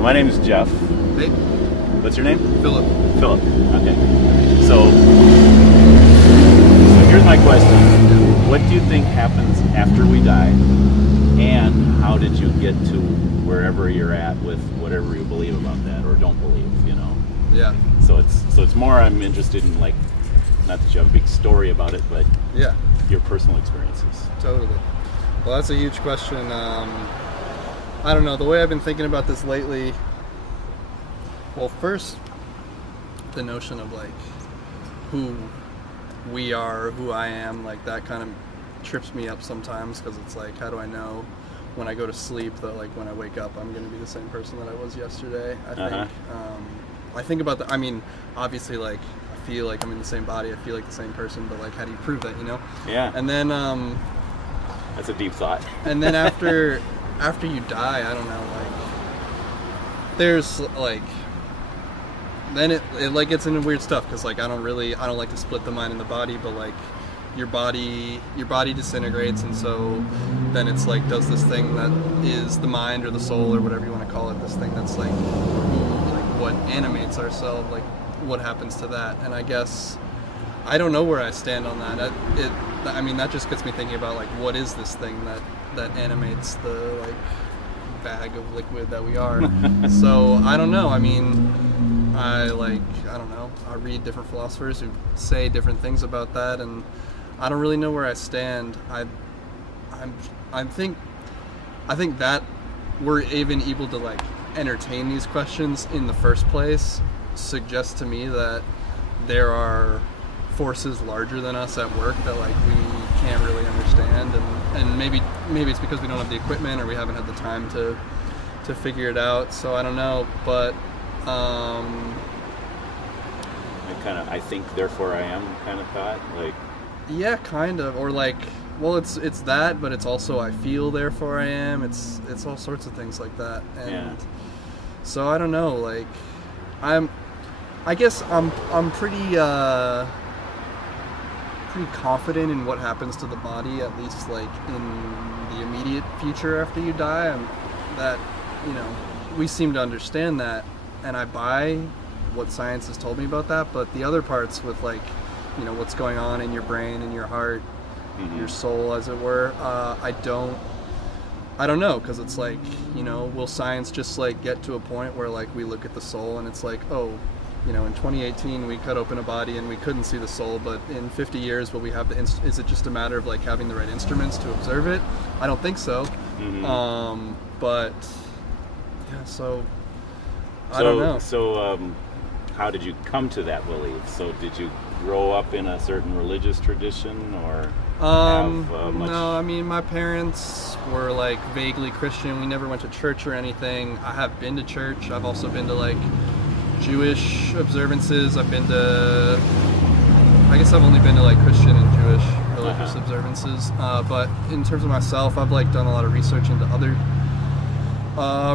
So my name is Jeff. Hey. What's your name? Phillip. Phillip. Okay. So here's my question. What do you think happens after we die? And how did you get to wherever you're at with whatever you believe about that or don't believe, you know? Yeah. So it's more I'm interested in, like, not that you have a big story about it, but yeah, your personal experiences. Totally. Well, that's a huge question. I don't know, the way I've been thinking about this lately, well, first, the notion of, like, who we are, who I am, like, that kind of trips me up sometimes, because it's like, how do I know when I go to sleep that, like, when I wake up I'm going to be the same person that I was yesterday? I think about that. I mean, obviously, like, I feel like I'm in the same body, I feel like the same person, but, like, how do you prove that, you know? Yeah. And then that's a deep thought. And then after you die, I don't know, like, there's, like, then it like gets into weird stuff, because, like, I don't like to split the mind and the body, but, like, your body disintegrates, and so then it's like, does this thing that is the mind or the soul or whatever you want to call it, this thing that's like what animates ourselves, like, what happens to that? And I guess I don't know where I stand on that. I mean, that just gets me thinking about, like, what is this thing that animates the, like, bag of liquid that we are? So I don't know. I mean, I don't know. I read different philosophers who say different things about that, and I don't really know where I stand. I think that we're even able to, like, entertain these questions in the first place suggests to me that there are forces larger than us at work that, like, we can't really understand, and maybe it's because we don't have the equipment or we haven't had the time to figure it out. So I don't know, but I think therefore I am kind of thought, like, yeah, kind of, or like, well, it's that, but it's also I feel therefore I am. It's all sorts of things like that, and yeah. So I don't know, like, I guess I'm pretty confident in what happens to the body, at least, like, in the immediate future after you die. That, you know, we seem to understand that, and I buy what science has told me about that, but the other parts with, like, you know, what's going on in your brain and your heart, your soul, as it were, I don't know, because it's like, you know, will science just, like, get to a point where, like, we look at the soul and it's like, oh, you know, in 2018 we cut open a body and we couldn't see the soul, but in 50 years will we have is it just a matter of, like, having the right instruments to observe it? I don't think so. But yeah, so I don't know. So how did you come to that belief? So did you grow up in a certain religious tradition, or No, I mean, my parents were, like, vaguely Christian. We never went to church or anything. I have been to church. I've also been to, like, Jewish observances. I guess I've only been to, like, Christian and Jewish religious observances. But in terms of myself, I've, like, done a lot of research into other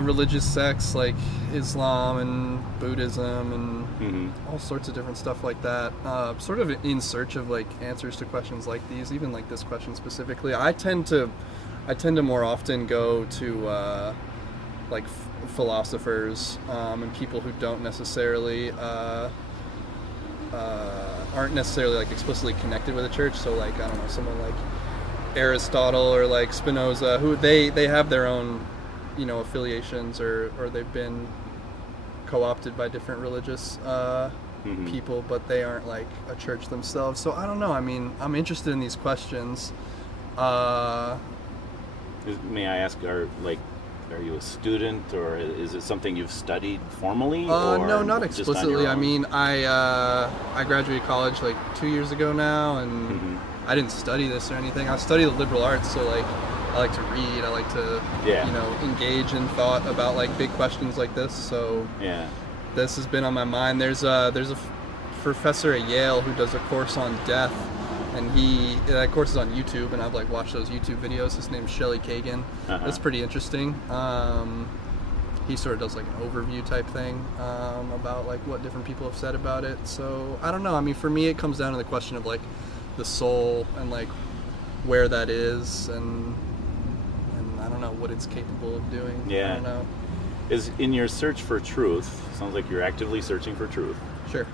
religious sects, like Islam and Buddhism and all sorts of different stuff like that, sort of in search of, like, answers to questions like these, even like this question specifically. I tend to more often go to like philosophers and people who don't necessarily aren't necessarily, like, explicitly connected with the church. So, like, I don't know, someone like Aristotle or, like, Spinoza, who they have their own, you know, affiliations, or they've been co-opted by different religious people, but they aren't, like, a church themselves. So I don't know. I mean, I'm interested in these questions. May I ask, are you a student, or is it something you've studied formally? No, not explicitly. I mean, I graduated college, like, 2 years ago now, and I didn't study this or anything. I studied the liberal arts, so, like, I like to read, I like to, you know, engage in thought about, like, big questions like this, so this has been on my mind. There's a professor at Yale who does a course on death, and that course is on YouTube, and I've, like, watched those YouTube videos. His name's Shelley Kagan. That's pretty interesting. He sort of does, like, an overview type thing about, like, what different people have said about it. So I don't know. I mean, for me, it comes down to the question of, like, the soul and, like, where that is, and I don't know what it's capable of doing. Yeah. I don't know. is in your search for truth, sounds like you're actively searching for truth. Sure.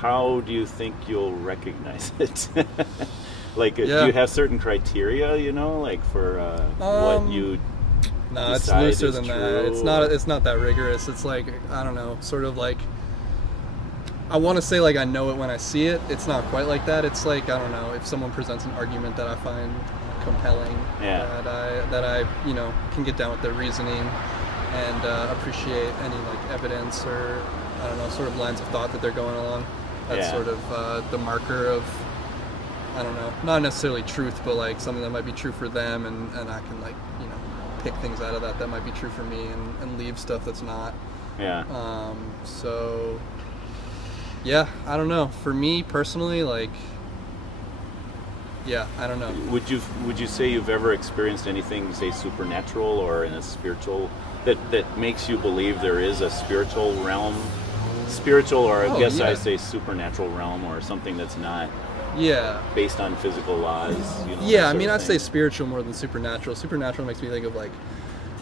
How do you think you'll recognize it? Like, do you have certain criteria, you know, like for what you No, it's decide looser is than true, that. It's not that rigorous. It's like, I don't know, sort of like, I want to say like I know it when I see it. It's not quite like that. It's like, I don't know, if someone presents an argument that I find compelling, that I you know, can get down with their reasoning and appreciate any like evidence or, I don't know, sort of lines of thought that they're going along. That's sort of the marker of, I don't know, not necessarily truth, but like something that might be true for them, and I can like, you know, pick things out of that might be true for me and leave stuff that's not. Yeah. So, yeah, I don't know. For me personally, like, yeah, I don't know. Would you say you've ever experienced anything, say, supernatural or in a spiritual, that makes you believe there is a spiritual realm? Spiritual, or I guess I say supernatural realm, or something that's not based on physical laws. You know, yeah, I mean, I'd say spiritual more than supernatural. Supernatural makes me think of like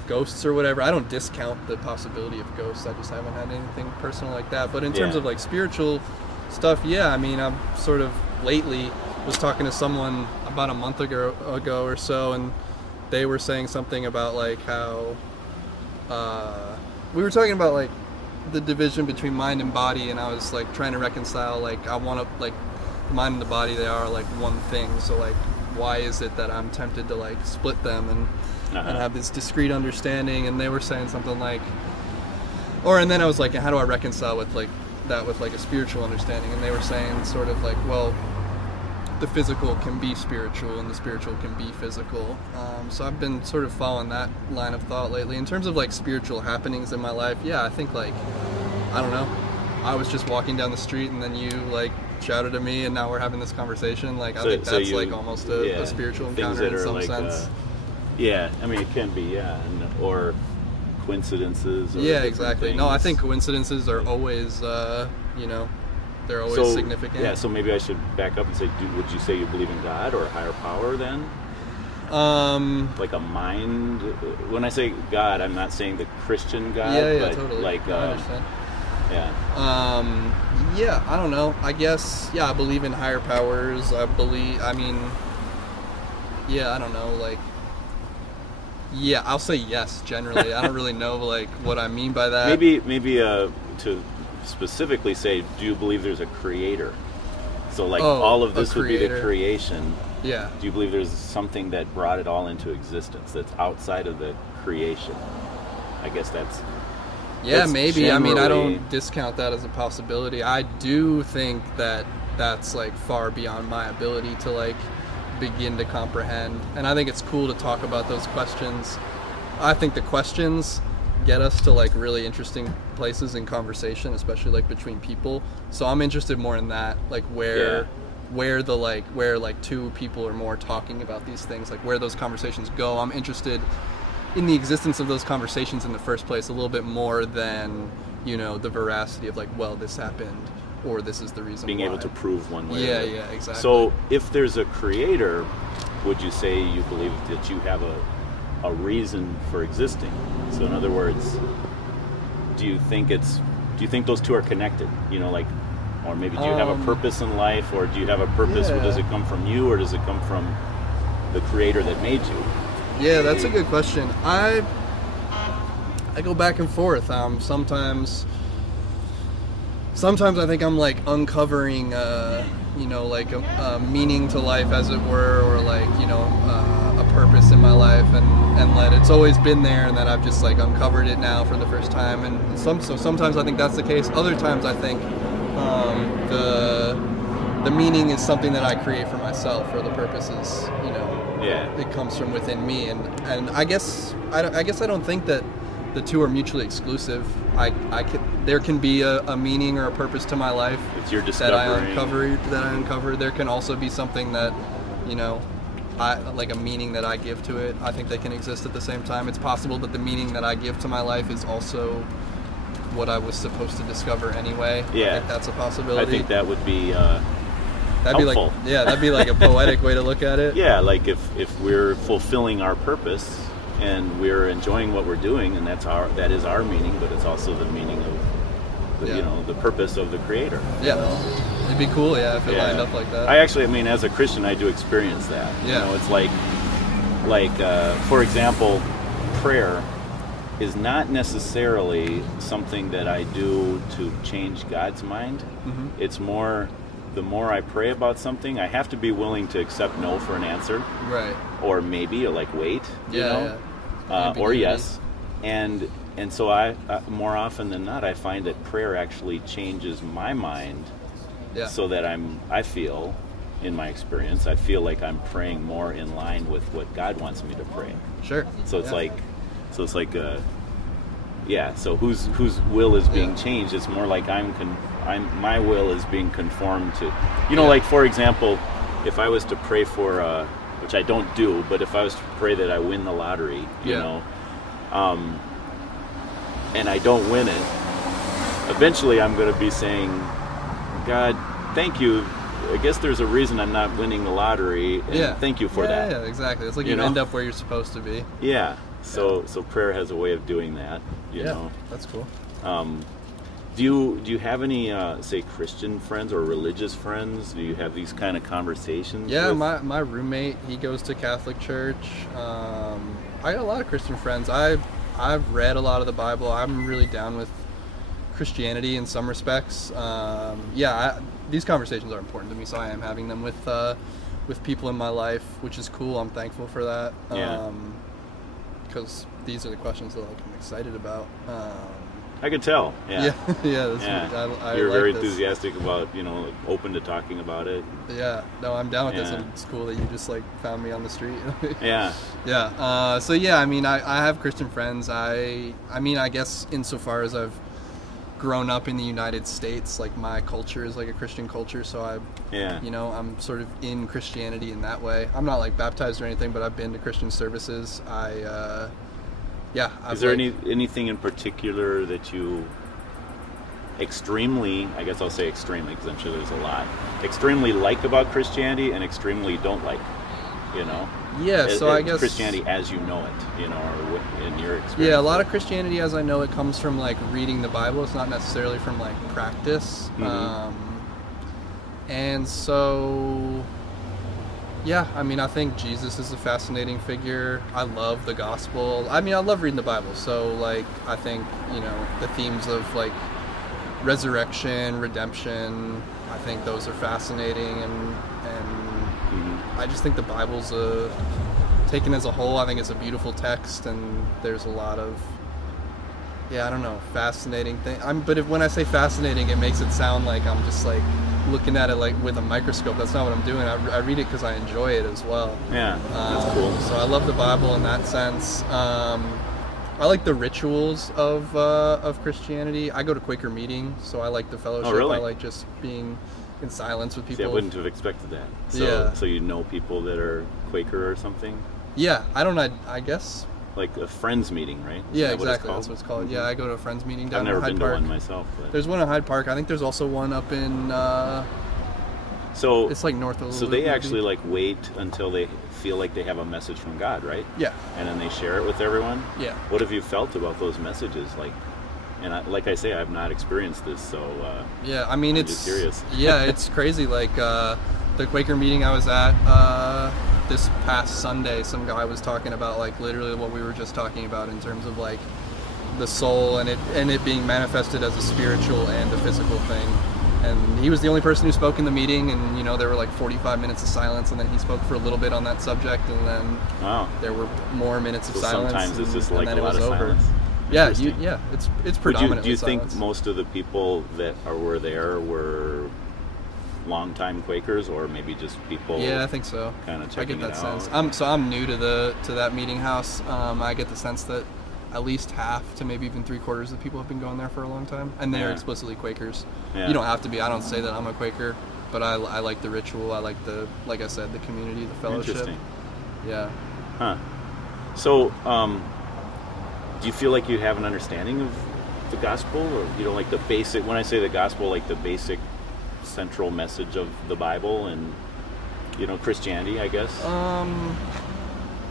ghosts or whatever. I don't discount the possibility of ghosts. I just haven't had anything personal like that. But in terms of like spiritual stuff, yeah, I mean, I'm sort of lately was talking to someone about a month ago or so, and they were saying something about like how we were talking about like the division between mind and body, and I was like trying to reconcile, like, I want to, like, the mind and the body, they are like one thing, so like why is it that I'm tempted to like split them and have this discrete understanding? And they were saying something like, and then I was like, how do I reconcile with like that with like a spiritual understanding? And they were saying sort of like, well, the physical can be spiritual and the spiritual can be physical. So I've been sort of following that line of thought lately. In terms of like spiritual happenings in my life, yeah, I think like, I don't know, I was just walking down the street and then you like shouted at me and now we're having this conversation. Like, I think that's like almost a spiritual encounter in some like, sense. Yeah, I mean, it can be, or coincidences. Or exactly. things. No, I think coincidences are always, you know, they're always significant. Yeah, so maybe I should back up and say, would you say you believe in God or a higher power then? Like a mind. When I say God, I'm not saying the Christian God, but totally. Like, I understand. Yeah. I don't know. I guess, I believe in higher powers. I don't know, like, I'll say yes, generally. I don't really know, like, what I mean by that. Maybe to specifically say, do you believe there's a creator? So like all of this would be the creation. Yeah. Do you believe there's something that brought it all into existence that's outside of the creation? I guess that's maybe. Generally, I mean, I don't discount that as a possibility. I do think that that's like far beyond my ability to like begin to comprehend. And I think it's cool to talk about those questions. I think the questions get us to like really interesting places in conversation, especially like between people. So I'm interested more in that, like where two people or more talking about these things, like where those conversations go. I'm interested in the existence of those conversations in the first place a little bit more than, you know, the veracity of like, well, this happened or this is the reason being why. able to prove one way. Yeah, exactly. So if there's a creator, would you say you believe that you have a reason for existing? So in other words, do you think those two are connected? You know, like, or maybe do you have a purpose in life, or do you have a purpose? Yeah. Does it come from you, or does it come from the creator that made you? Yeah, that's a good question. I go back and forth. Sometimes I think I'm like uncovering, you know, like a meaning to life, as it were, or like, you know, a purpose in my life, and that it's always been there, and that I've just like uncovered it now for the first time. And sometimes I think that's the case. Other times I think the meaning is something that I create for myself, or the purpose is, you know, it comes from within me. And I guess I don't think that the two are mutually exclusive. There can be a meaning or a purpose to my life. It's your discovery that I uncover. There can also be something that, you know, like a meaning that I give to it. I think they can exist at the same time. It's possible that the meaning that I give to my life is also what I was supposed to discover anyway. Yeah, I think that's a possibility. I think that would be helpful. That'd be like a poetic way to look at it. Yeah, like if we're fulfilling our purpose, and we're enjoying what we're doing, and that is our meaning, but it's also the meaning of the purpose of the Creator. Yeah, it'd be cool, if it lined up like that. I mean, as a Christian, I do experience that. Yeah. It's like for example, prayer is not necessarily something that I do to change God's mind. Mm-hmm. It's more, the more I pray about something, I have to be willing to accept no for an answer. Right. Or maybe, or like wait, or yes. And so I more often than not, I find that prayer actually changes my mind, so that I feel, in my experience, I feel like I'm praying more in line with what God wants me to pray. Sure. So it's so whose will is being changed. It's more like my will is being conformed to, like, for example, if I was to pray for, which I don't do, but if I was to pray that I win the lottery, and I don't win it, eventually I'm going to be saying, God, thank you. I guess there's a reason I'm not winning the lottery, and thank you for that. Yeah, exactly. It's like you end up where you're supposed to be. Yeah. So prayer has a way of doing that. You know. That's cool. Do you have any say Christian friends or religious friends? Do you have these kind of conversations? Yeah, my roommate, he goes to Catholic church. I got a lot of Christian friends. I've read a lot of the Bible. I'm really down with Christianity in some respects. These conversations are important to me, so I am having them with people in my life, which is cool. I'm thankful for that. Because these are the questions that I'm excited about. I could tell. Yeah. You're very enthusiastic about, open to talking about it. Yeah. No, I'm down with this. And it's cool that you just found me on the street. Yeah. Yeah. I mean, I have Christian friends. I guess insofar as I've grown up in the United States, like my culture is like a Christian culture, so I'm sort of in Christianity in that way. I'm not like baptized or anything, but I've been to Christian services. Is there anything in particular that you extremely, I guess I'll say extremely because I'm sure there's a lot, extremely like about Christianity and extremely don't like, Yeah, so I guess Christianity as you know it, or in your experience. Yeah, a lot of Christianity as I know it comes from reading the Bible. It's not necessarily from practice. Mm-hmm. And so, I mean, I think Jesus is a fascinating figure. I love the gospel. I mean, I love reading the Bible. So I think, the themes of resurrection, redemption, I think those are fascinating, and I just think the Bible's taken as a whole, I think it's a beautiful text, and there's a lot of, fascinating thing. When I say fascinating, it makes it sound like I'm just looking at it with a microscope. That's not what I'm doing. I read it because I enjoy it as well. Yeah, that's cool. So I love the Bible in that sense. I like the rituals of Christianity. I go to Quaker meeting, so I like the fellowship. Oh, really? I like just being in silence with people. See, I wouldn't have expected that. So you know people that are Quaker or something? Yeah, I guess. Like a friends meeting, right? Exactly. That's what it's called. Mm-hmm. Yeah, I go to a friends meeting down in Hyde Park. I've never been to one myself. But... There's one in Hyde Park. I think there's also one up in... So it's north of... So they actually wait until they feel like they have a message from God, right? Yeah. And then they share it with everyone? Yeah. What have you felt about those messages? And like I say, I've not experienced this, so I mean, I'm it's just curious. Yeah, it's crazy. The Quaker meeting I was at this past Sunday, some guy was talking about literally what we were just talking about in terms of the soul and it being manifested as a spiritual and a physical thing. And he was the only person who spoke in the meeting, and there were 45 minutes of silence, and then he spoke for a little bit on that subject, and then there were more minutes of silence. Sometimes it's just and a then lot of over. silence. It's predominantly Do you think silence. most of the people that were there were longtime Quakers, or maybe just people? Yeah, I think so. Kind of checking I get that it out. sense. I'm new to that meeting house. I get the sense that at least half to maybe even 3/4 of the people have been going there for a long time, and they are explicitly Quakers. Yeah. You don't have to be. I don't say that I'm a Quaker, but I like the ritual. I like like I said, the community, the fellowship. Interesting. Yeah. Huh. So, do you feel like you have an understanding of the gospel, or the basic? When I say the gospel, the basic central message of the Bible and Christianity, I guess.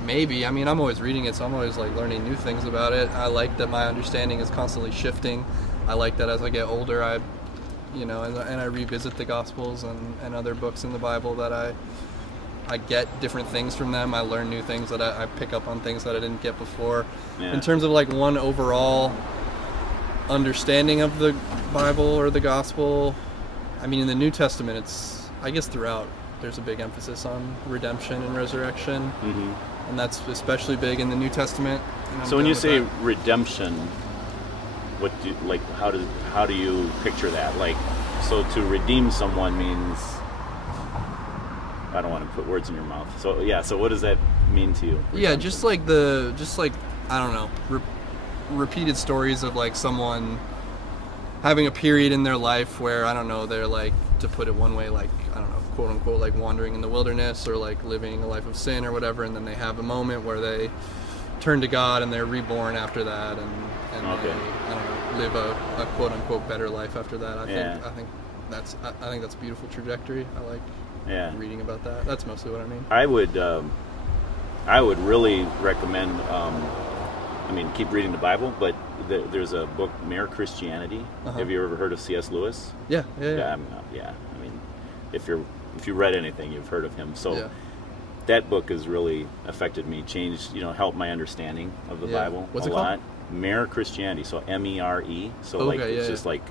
maybe. I mean, I'm always reading it, so I'm always like learning new things about it. I like that my understanding is constantly shifting. I like that as I get older, I revisit the Gospels and other books in the Bible that I get different things from them. I learn new things that I pick up on things that I didn't get before. Yeah. In terms of like one overall understanding of the Bible or the Gospel, I mean, in the New Testament, it's, I guess throughout, there's a big emphasis on redemption and resurrection, and that's especially big in the New Testament. So when you say redemption, what do you, like? How do you picture that? Like, so to redeem someone means, I don't want to put words in your mouth. So yeah, so what does that mean to you? Redemption? Yeah, just like I don't know, repeated stories of like someone having a period in their life where, I don't know, they're like, to put it one way, like, I don't know, quote unquote, like wandering in the wilderness or like living a life of sin or whatever, and then they have a moment where they turn to God and they're reborn after that, and okay. they, I don't know, live a quote unquote better life after that. I think that's a beautiful trajectory. I like reading about that. That's mostly what I mean. I would really recommend, I mean, keep reading the Bible, but there's a book, Mere Christianity. Have you ever heard of C.S. Lewis? Yeah. I mean, if you read anything, you've heard of him. So that book has really affected me, changed, helped my understanding of the Bible What's a it lot. called? Mere Christianity, so M-E-R-E. So it's just like,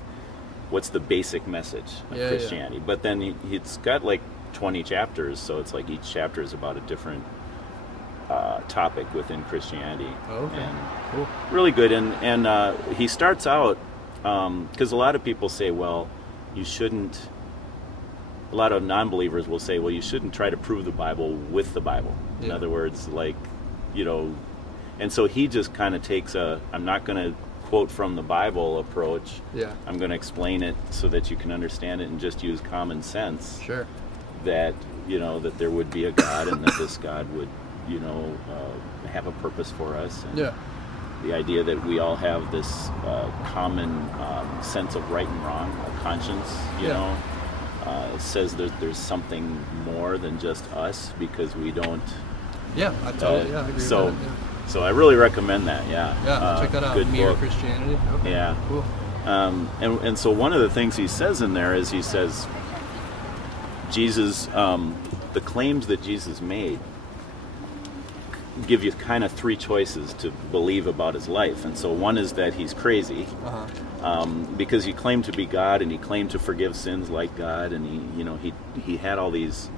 what's the basic message of Christianity? But then it's got like 20 chapters, so it's like each chapter is about a different topic within Christianity. Cool. Really good. And he starts out, because a lot of people say, well, you shouldn't, a lot of non-believers will say, well, you shouldn't try to prove the Bible with the Bible. In other words, like, and so he just kind of takes I'm not going to quote from the Bible approach. I'm going to explain it so that you can understand it and just use common sense. Sure. That, that there would be a God and that this God would, have a purpose for us. And the idea that we all have this common sense of right and wrong, a conscience, says that there's something more than just us because we don't. I totally agree with that. So I really recommend that. Check that out. Mere Christianity. Okay. Cool. And so one of the things he says in there is he says Jesus, the claims that Jesus made give you kind of three choices to believe about his life. And so one is that he's crazy because he claimed to be God and he claimed to forgive sins like God, and he had all these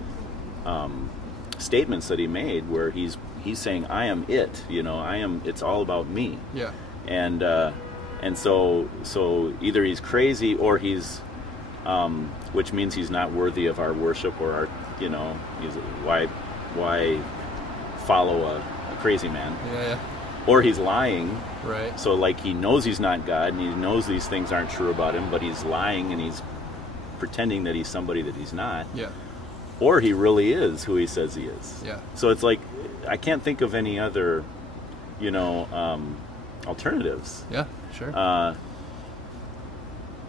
statements that he made where he's saying, I am it, it's all about me. And so either he's crazy or he's which means he's not worthy of our worship or our, why follow a crazy man? Or he's lying. Right. So like he knows he's not God and he knows these things aren't true about him, but he's lying and he's pretending that he's somebody that he's not. Or he really is who he says he is. So it's like, I can't think of any other, alternatives. Sure.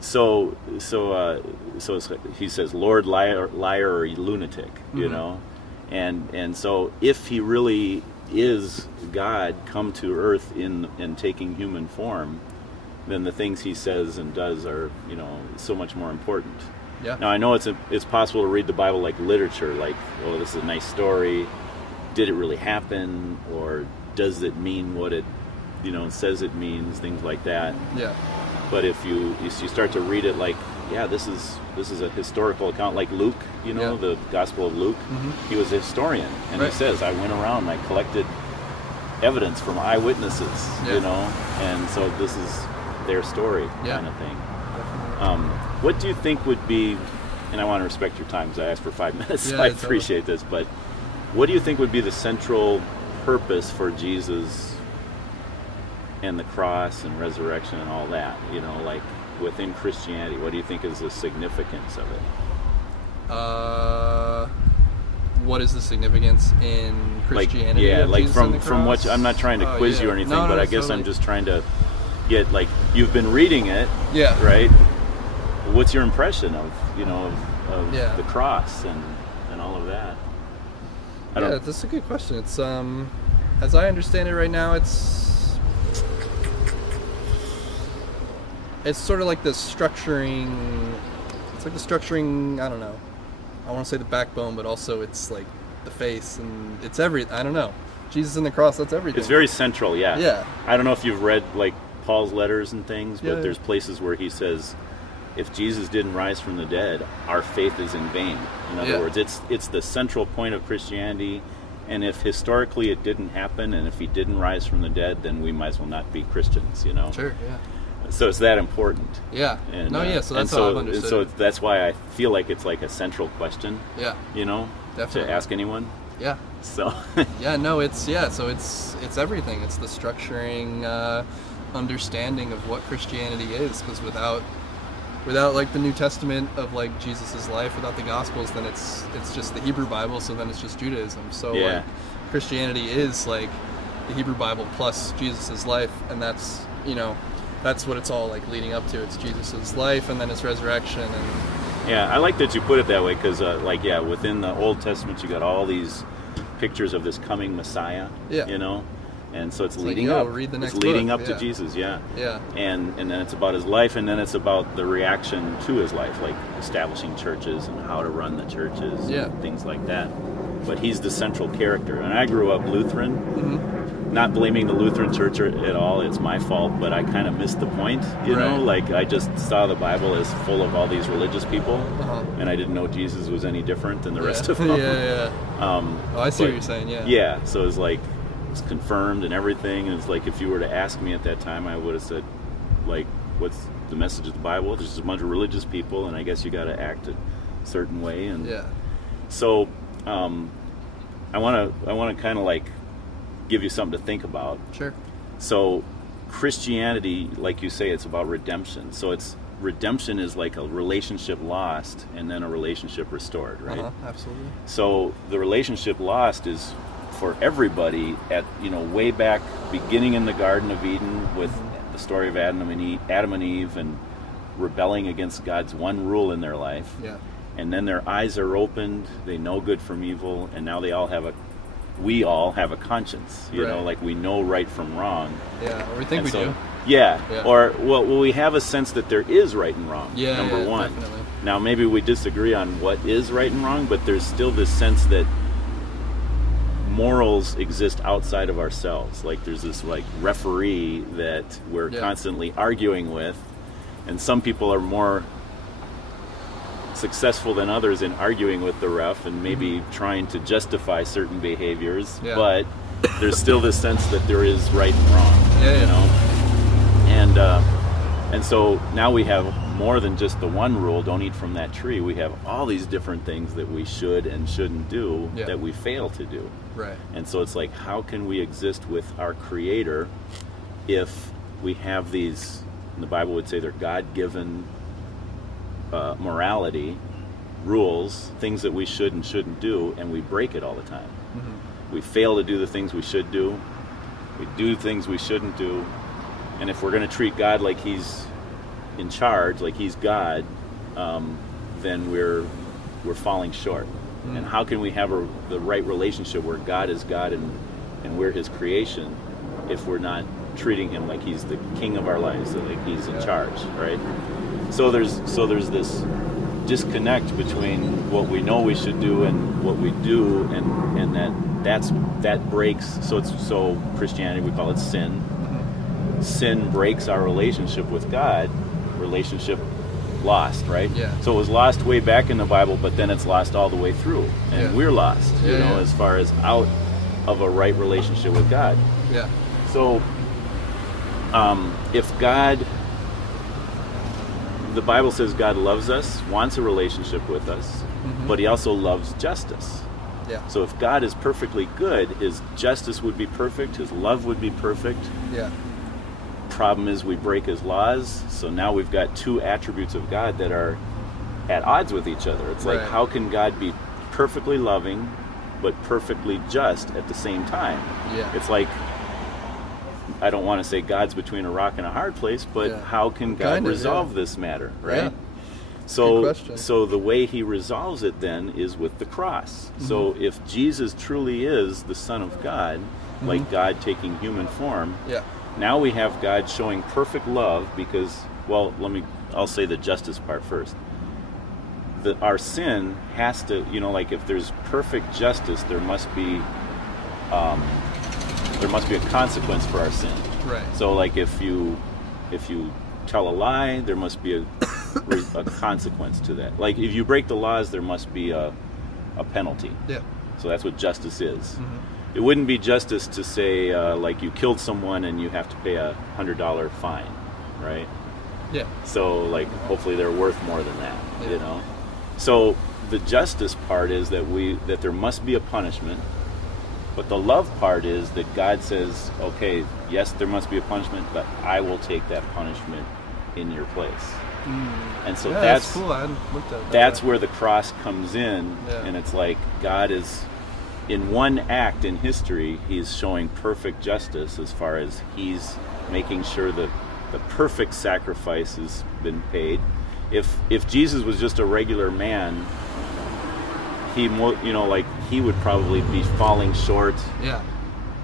So it's like, he says, Lord, liar or lunatic, and so if he really is God come to earth in taking human form, then the things he says and does are, so much more important. Now I know it's possible to read the Bible like literature, like, oh, this is a nice story. Did it really happen, or does it mean what it, says it means? Things like that. But if you start to read it like, this is a historical account, like Luke, the Gospel of Luke. He was a historian, and he says, I went around and I collected evidence from eyewitnesses, and so this is their story kind of thing. What do you think would be, and I want to respect your time because I asked for 5 minutes, so I appreciate this, but what do you think would be the central purpose for Jesus and the cross and resurrection and all that, like within Christianity? What do you think is the significance of it? What is the significance in Christianity? From what I'm not trying to quiz you or anything, but I guess totally. I'm just trying to get, like, you've been reading it, right? What's your impression of the cross and all of that? That's a good question. It's as I understand it right now, it's sort of like the structuring. It's like the structuring. I don't know. I want to say the backbone, but also it's like the face, and it's I don't know. Jesus and the cross. That's everything. It's very central. Yeah. Yeah. I don't know if you've read like Paul's letters and things, but Yeah. there's places where he says, if Jesus didn't rise from the dead, our faith is in vain. In other Yeah. words, it's the central point of Christianity, and if historically it didn't happen, and if he didn't rise from the dead, then we might as well not be Christians, you know? Sure. Yeah. So it's that important. Yeah. And, No. Yeah. So and that's how I've understood. So it. that's why I feel like it's like a central question, Yeah. you know, Definitely. to ask anyone. Yeah. So Yeah. No. So it's everything. It's the structuring, understanding of what Christianity is. Because without like the New Testament of like Jesus's life, without the Gospels, then it's just the Hebrew Bible. So then it's just Judaism. So Yeah. like Christianity is like the Hebrew Bible plus Jesus's life, and that's that's what it's all like leading up to. It's Jesus's life and then his resurrection, and yeah, I like that you put it that way because, within the Old Testament, you got all these pictures of this coming Messiah. Yeah. You know, and so it's like, leading yo, up. read the next it's leading book. up Yeah. to Jesus. Yeah. yeah, And then it's about his life, and then it's about the reaction to his life, like establishing churches and how to run the churches, Yeah. and things like that. But he's the central character. And I grew up Lutheran. Mm-hmm. Not blaming the Lutheran Church at all, it's my fault, but I kind of missed the point, you know? Right. Like, I just saw the Bible as full of all these religious people, Uh-huh. and I didn't know Jesus was any different than the rest Yeah. of them. yeah. Oh, I see but- what you're saying. Yeah. Yeah, so it's like, it's confirmed and everything, and it's like, if you were to ask me at that time, I would have said, like, what's the message of the Bible? There's just a bunch of religious people, and I guess you got to act a certain way, and Yeah. so I want to kind of like give you something to think about. Sure. So Christianity, like you say, it's about redemption. So redemption is like a relationship lost and then a relationship restored, right? Absolutely. So the relationship lost is for everybody at, way back beginning in the Garden of Eden with the story of Adam and Eve and rebelling against God's one rule in their life. Yeah. And then their eyes are opened, they know good from evil, and now we all have a conscience, you know, Right. like we know right from wrong. Yeah. Or we think And we so- do. Yeah. Yeah. Or, well, we have a sense that there is right and wrong, Yeah. number yeah, one. Definitely. Now, maybe we disagree on what is right and wrong, but there's still this sense that morals exist outside of ourselves. Like there's this like referee that we're Yeah. constantly arguing with, and some people are more successful than others in arguing with the ref and maybe trying to justify certain behaviors, Yeah. but there's still this sense that there is right and wrong, Yeah, you know? And so now we have more than just the one rule, don't eat from that tree. We have all these different things that we should and shouldn't do Yeah. that we fail to do. Right. And so it's like, how can we exist with our Creator if we have these, the Bible would say they're God-given morality, rules, things that we should and shouldn't do, and we break it all the time. Mm-hmm. We fail to do the things we should do. We do things we shouldn't do. And if we're going to treat God like He's in charge, like He's God, then we're falling short. And how can we have the right relationship where God is God and we're His creation if we're not treating Him like He's the king of our lives, so like He's in charge, right? So there's this disconnect between what we know we should do and what we do, and that breaks. So Christianity, we call it sin. Sin breaks our relationship with God. Relationship lost, right? Yeah. So it was lost way back in the Bible, but then it's lost all the way through, and Yeah. we're lost, you Yeah, know, yeah. as far as out of a right relationship with God. Yeah. So, if God, the Bible says God loves us, wants a relationship with us, but He also loves justice. Yeah. So if God is perfectly good, His justice would be perfect, His love would be perfect. Yeah. Problem is we break His laws, so now we've got two attributes of God that are at odds with each other. It's like, Right. how can God be perfectly loving but perfectly just at the same time? Yeah. It's like, I don't want to say God's between a rock and a hard place, but Yeah. how can God Kind of, resolve yeah. this matter, right? Yeah. So, Good question. so the way He resolves it then is with the cross. So if Jesus truly is the Son of God, like God taking human form. Yeah. Now we have God showing perfect love because, well, I'll say the justice part first. Our sin has to, like if there's perfect justice, there must be a consequence for our sin. Right. So like if you tell a lie, there must be a consequence to that. Like if you break the laws, there must be a penalty. Yeah. So that's what justice is. It wouldn't be justice to say like you killed someone and you have to pay $100 fine, right? Yeah. So like hopefully they're worth more than that, So the justice part is that there must be a punishment, but the love part is that God says, okay, yes, there must be a punishment, but I will take that punishment in your place. And so that's cool. I hadn't looked at that. That's where the cross comes in, Yeah. and it's like God is, in one act in history, he's showing perfect justice as far as he's making sure that the perfect sacrifice has been paid. If Jesus was just a regular man, he would probably be falling short. Yeah.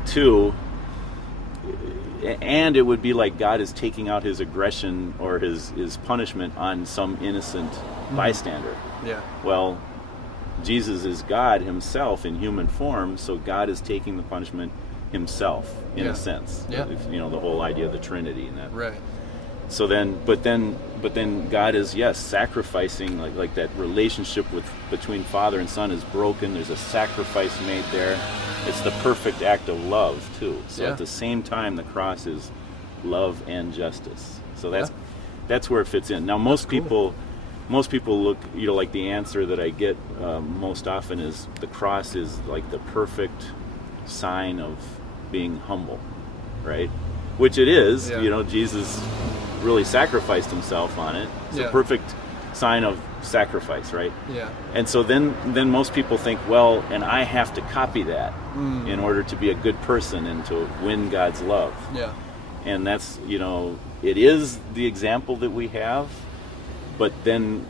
Too. And it would be like God is taking out his aggression or his punishment on some innocent bystander. Yeah. Well, Jesus is God himself in human form, so God is taking the punishment himself in a sense. Yeah. The whole idea of the Trinity and that. Right. So but then God is sacrificing like that relationship between Father and Son is broken. There's a sacrifice made there. It's the perfect act of love too. So at the same time, the cross is love and justice. So that's where it fits in. Now most people look, like the answer that I get most often is the cross is like the perfect sign of being humble, right? Which it is. Yeah. Jesus really sacrificed himself on it. It's a perfect sign of sacrifice, right? Yeah. And so then most people think, well, and I have to copy that in order to be a good person and to win God's love. Yeah. And that's, it is the example that we have, but then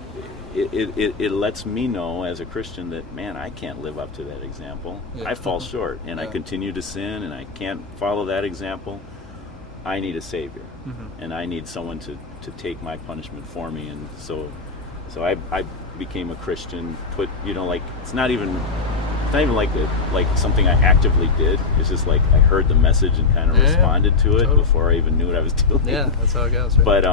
it lets me know as a Christian that, man, I can't live up to that example. Yeah. I fall short and I continue to sin and I can't follow that example. I need a Savior, and I need someone to take my punishment for me. And so I became a Christian. It's not even like something I actively did. It's just like I heard the message and kind of responded to it before I even knew what I was doing. Yeah, that's how it goes. Right?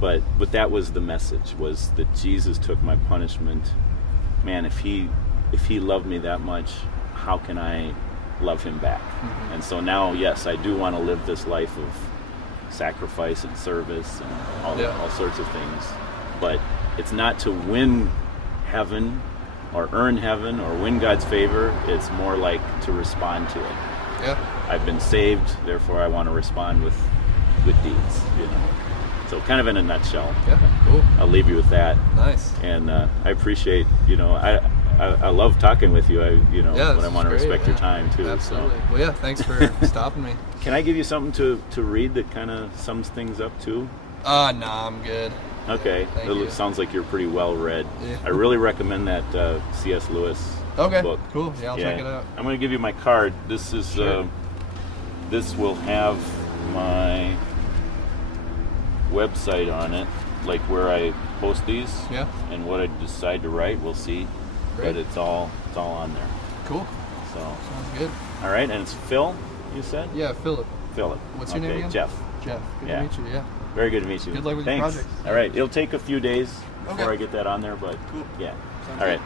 But that was the message, was that Jesus took my punishment. Man, if he loved me that much, how can I love him back? And so now, yes, I do want to live this life of sacrifice and service and all sorts of things, but it's not to win heaven or earn heaven or win God's favor. It's more like to respond to it. I've been saved, therefore I want to respond with good deeds, so kind of in a nutshell. Cool. I'll leave you with that. Nice. And I appreciate, I love talking with you. But I want to respect your time too. Absolutely. So. Well, thanks for stopping me. Can I give you something to read that kind of sums things up too? Nah, I'm good. Okay. It sounds like you're pretty well read. Yeah. I really recommend that C.S. Lewis book. Cool. Yeah, I'll check it out. I'm going to give you my card. This is this will have my website on it, like where I post these. Yeah. And what I decide to write, we'll see. Great. But it's all on there. Cool. So. Sounds good. All right, and it's Phil, you said? Yeah, Phillip. Phillip. What's your name again? Jeff. Jeff. Good to meet you. Yeah. Very good to meet you. Good luck with your Thanks. project. All right, it'll take a few days before Okay. I get that on there, but Cool. yeah. Sounds All good. right.